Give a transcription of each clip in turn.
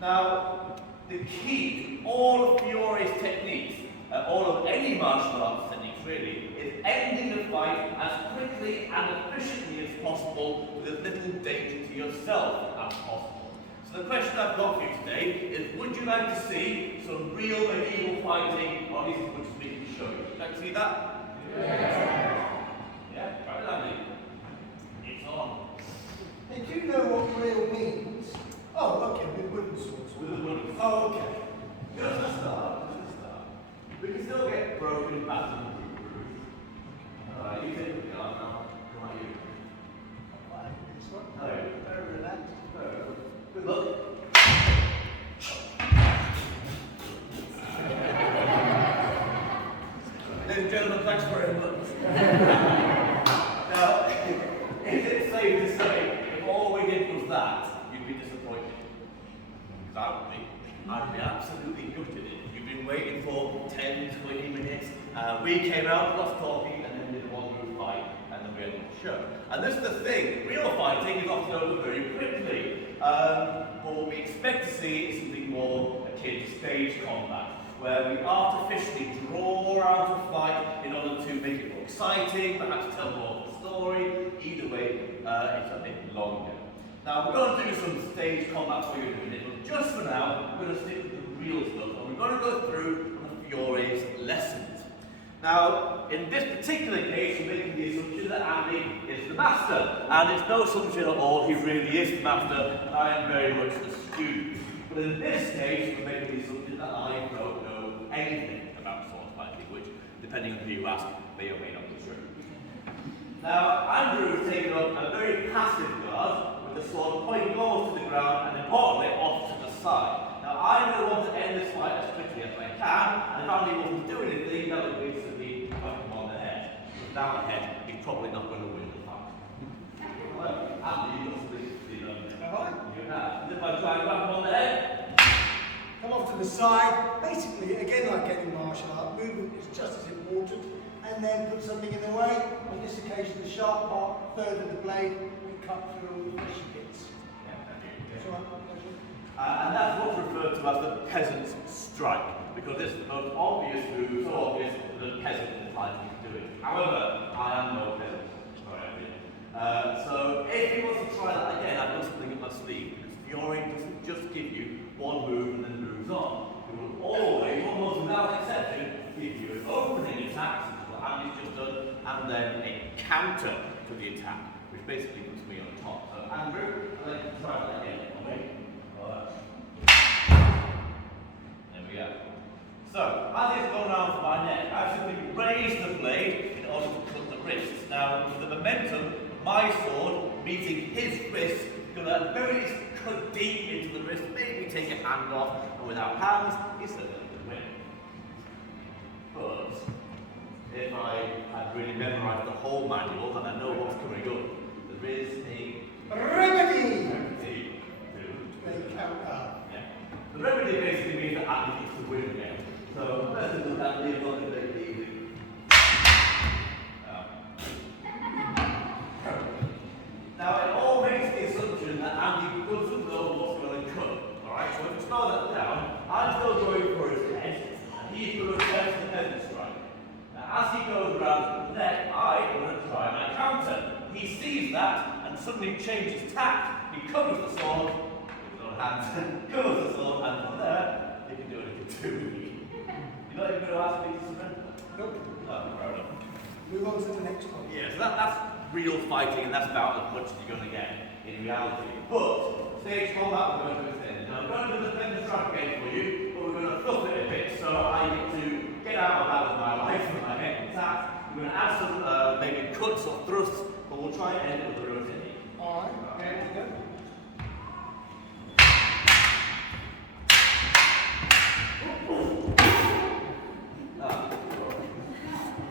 Now, the key to all of Fiore's techniques, all of any martial arts techniques really, is ending the fight as quickly and efficiently as possible with as little danger to yourself as possible. So the question I've got for you today is, would you like to see some real medieval fighting, or at least as much as we can show you? Would you like to see that? Yeah, right with Andy. It's on. Hey, do you know what real means? Oh, okay, with wooden swords. With the wooden. Oh, okay. Just a start. We can still get broken back in the groove. Alright, you take the guard now. Come on, you. I like this one. No. Very relaxed. Good luck. Ladies and gentlemen, thanks very much. Now, is it safe to say, if all we did was that, you'd be disappointed? Because I would be. I'd be absolutely gutted. You've been waiting for 10, 20 minutes. We came out, lost talking, and then did a one-move fight, and then we had a show. And this is the thing, real fighting is often over very quickly. But what we expect to see is something more akin to stage combat, where we artificially draw out a fight in order to make it more exciting, perhaps tell more of the story. Either way, it's a bit longer. Now, we're going to do some stage combat for you in a minute, but just for now, we're going to stick with the real stuff, and we're going to go through one of Fiore's lessons. Now, in this particular case, we're making the assumption that Andy is the master, and it's no assumption at all, he really is the master, and I am very much the student. But in this case, we're making the assumption that I don't know anything about sword fighting, which, depending on who you ask, may or may not be true. Now, Andrew has taken up a very passive guard, with the sword pointing almost to the ground, and importantly, off to the side. Now, I don't want to end this fight as quickly as I can, and if Andy wasn't doing anything, that would basically knock him on the head. Without the head, he's probably not going to win the fight. Well, Andy, you must be done there. Have I? You have. And if I try and whack him on the head, Come off to the side. Basically, again, like any martial art, movement is just as important. And then put something in the way. On this occasion, the sharp part, third of the blade, we cut through all the fishy bits. That's all right. and that's what's referred to as the peasant's strike, because this is the most obvious move, so obvious that a peasant in the time is doing. However, I am no peasant. Sorry, I didn't. So if he wants to try that again, I've got something in my sleeve, because Fiore doesn't just give you one move and then moves on. He will always, almost without exception, give you an opening attack, which is what Andy's just done, and then a counter to the attack, which basically puts me on top. So Andrew, I'd like to try that again. Okay? There we go. So, as it's gone around for my neck, I simply raise the blade in order to cut the wrists. Now, with the momentum of my sword meeting his wrist, going to at very least cut deep into the wrist, maybe take a hand off, and without hands, he's certainly going to win. But, if I had really memorized the whole manual, and I know what's coming up, there is a remedy! The remedy basically means that Andy needs to win again. So, the person does that, leave on the very easy. Now, it all makes the assumption that Andy doesn't know what's going to cut. Alright, so if you slow that down, I'm still going for his head, and he's going to attempt the peasant strike. Now, as he goes around to the neck, I'm going to try my counter. He sees that and suddenly changes tack. He covers the sword. And goes the sword, and from there, you can do anything to me. You're not even going to ask me to surrender? Nope. Oh, fair enough. Move on to the next one. Yeah, so that's real fighting, and that's about as much as you're going to get in reality. But, stage combat, we're going to extend. Now, I'm going to defend the strike again for you, but we're going to fluff it a bit, so I get to get out of that with my life and my head intact. We're going to add some maybe cuts or thrusts, but we'll try and end it with a real technique. Alright, okay, we go.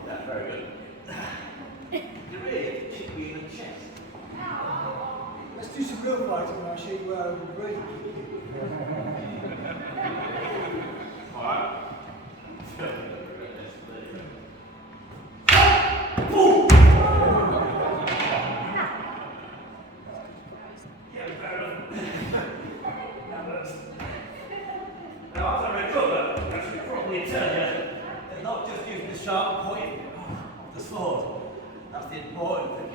That's very good. You really have to kick me in the chest. Let's do some real fighting and I'll show you where I will really kick you. Alright. me tell you, they're not just using the sharp point of the sword. That's the important thing.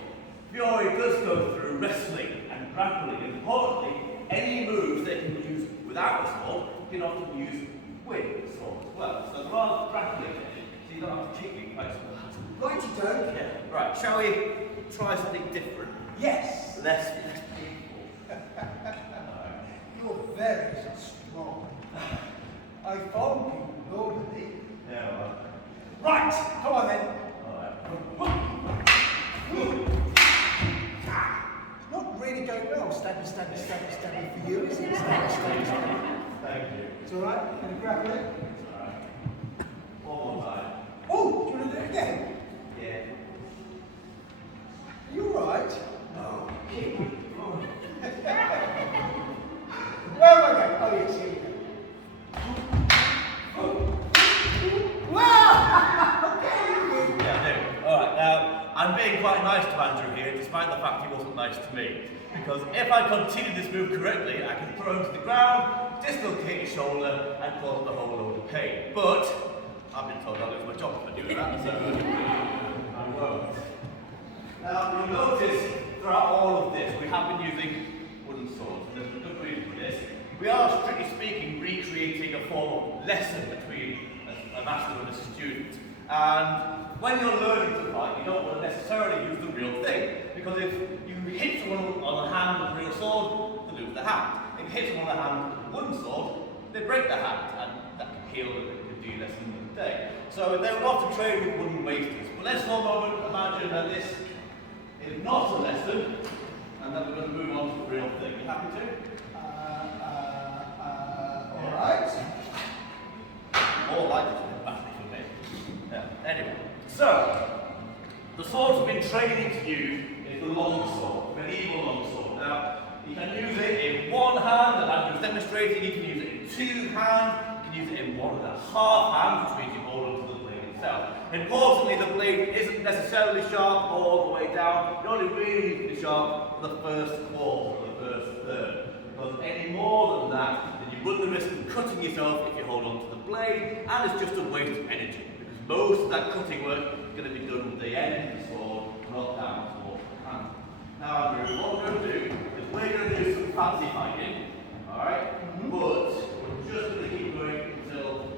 Fury does go through wrestling and grappling. Importantly, any moves they can use without a sword can often use with a sword as well. So there are grappling, so you don't have to cheat me quite so much. Right, you don't? Yeah. Right, shall we try something different? Yes. Less painful. You're very strong. I found people normally. Yeah, well. Right, come on then. Not really going well, stabbing for you, is it? Stabbing. Thank you. It's alright, can you grab it? Alright. One more time. Oh, do you want to do it again? Yeah. Are you alright? No. Where am I going? Oh yes, here we go. Wow! Okay. Yeah, I do. Alright, now, I'm being quite nice to Andrew here, despite the fact he wasn't nice to me. Because if I continue this move correctly, I can throw him to the ground, dislocate his shoulder, and cause him a whole load of pain. But, I've been told I'll lose my job if I do that, so I won't. Now, you'll notice throughout all of this, we have been using wooden swords. There's a good reason for this. We are, strictly speaking, recreating a form of lesson between a master and a student. And when you're learning to fight, you don't want to necessarily use the real thing. Because if you hit someone on the hand with a real sword, they lose the hand. If you hit someone on the hand with a wooden sword, they break the hand. And that can heal and it can do less than a day. So they would often trade with wooden wasters. But let's for a moment imagine that this is not a lesson, and that we're going to move on to the real thing. You happy to? Alright. More likely to be back for me. Yeah. Anyway, so the sword we've been training to use is the long sword, medieval long sword. Now, you can use it in one hand, as Andrew's demonstrated. You can use it in two hands. You can use it in 1.5 hands, which means you hold onto the blade itself. Importantly, the blade isn't necessarily sharp all the way down. You only really need to be sharp for the first quarter, or the first third. Because any more than that, then you run the risk of cutting yourself if you hold onto the blade, and it's just a waste of energy. Because most of that cutting work is going to be done with the end of the sword, not down towards the hand. Now, Andrew, what we're going to do is we're going to do some fancy fighting, alright? But we're just going to keep going until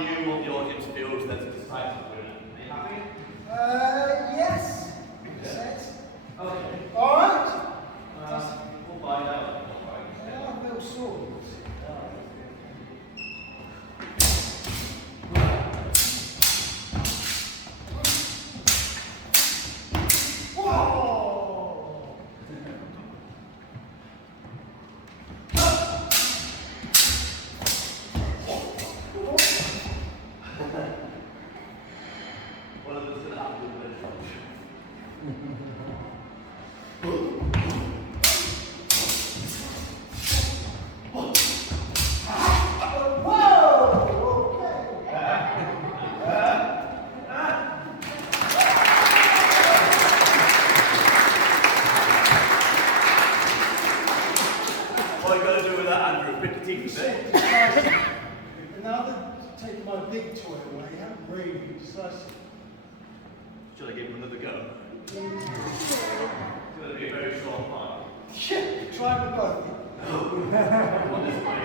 you or the audience feels there's a decisive winner. Are you happy? Yes. Yeah. Set. Okay. Alright. We'll find out. They are real swords. One of them's going to have to do a bit of damage. What are you going to do with that, Andrew? Pick the teeth a bit. And now that taking my big toy away, you haven't really been decisive. Should I give him another go? It's going to be a very strong fight. Shit, try with both. On this way.